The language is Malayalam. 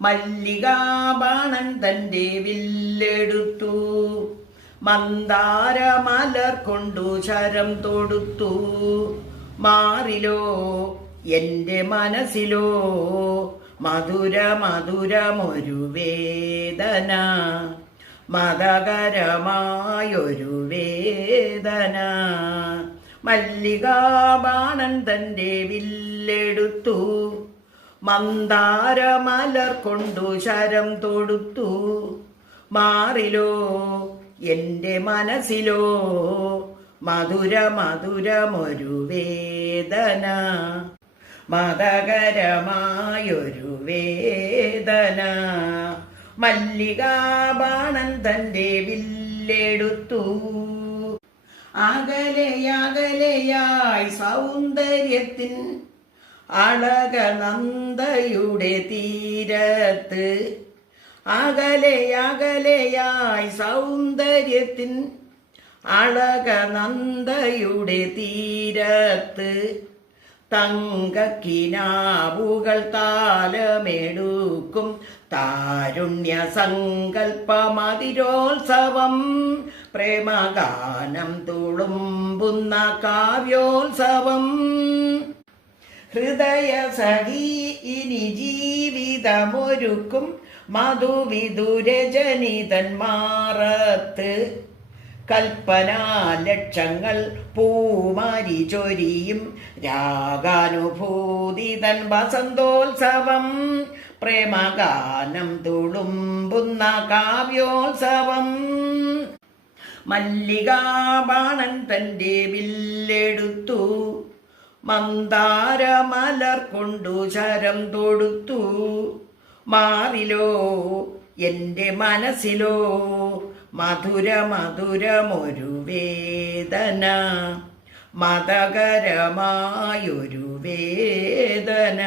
മല്ലികാബാണൻ തന്റെ വില്ലെടുത്തു, മന്ദാരമലർ കൊണ്ടു ശരം തൊടുത്തു. മാറിലോ എൻ്റെ മനസ്സിലോ മധുര മധുരമൊരു വേദന, മതകരമായൊരു വേദന. മല്ലികാബാണൻ തന്റെ വില്ലെടുത്തു, മന്ദാരമലർ കൊണ്ടു ശരം തൊടുത്തു. മാറിലോ എൻ്റെ മനസ്സിലോ മധുര മധുരമൊരു വേദന, മതകരമായൊരു വേദന. മല്ലികാബാണൻ തന്റെ വില്ലെടുത്തു, അകലെയകലെയായി സൗന്ദര്യത്തിൻ അളകനന്ദയുടെ തീരത്ത്, അകലെയകലെയായി സൗന്ദര്യത്തിൻ അളകനന്ദയുടെ തീരത്ത്. തങ്കക്കിനാവുകൾ താലമെടുക്കും താരുണ്യ സങ്കൽപ്പമതിരോത്സവം, പ്രേമഗാനം തുളുമ്പുന്ന കാവ്യോത്സവം. ഹൃദയ സഖി ഇനി ജീവിതമൊരുക്കും മധുവിധുരജനിതൻ മാറത്ത്, കൽപ്പനാലക്ഷങ്ങൾ പൂമാരി ചൊരിയും രാഗാനുഭൂതിതൻ വസന്തോത്സവം, പ്രേമഗാനം തുളുമ്പുന്ന കാവ്യോത്സവം. മല്ലികാബാണൻ തന്റെ വില്ലെടുത്തു, മന്ദാരമലർ കൊണ്ടു ശരം തൊടുത്തു. മാറിലോ എൻ്റെ മനസ്സിലോ മധുര മധുരമൊരു വേദന, മതകരമായൊരു വേദന.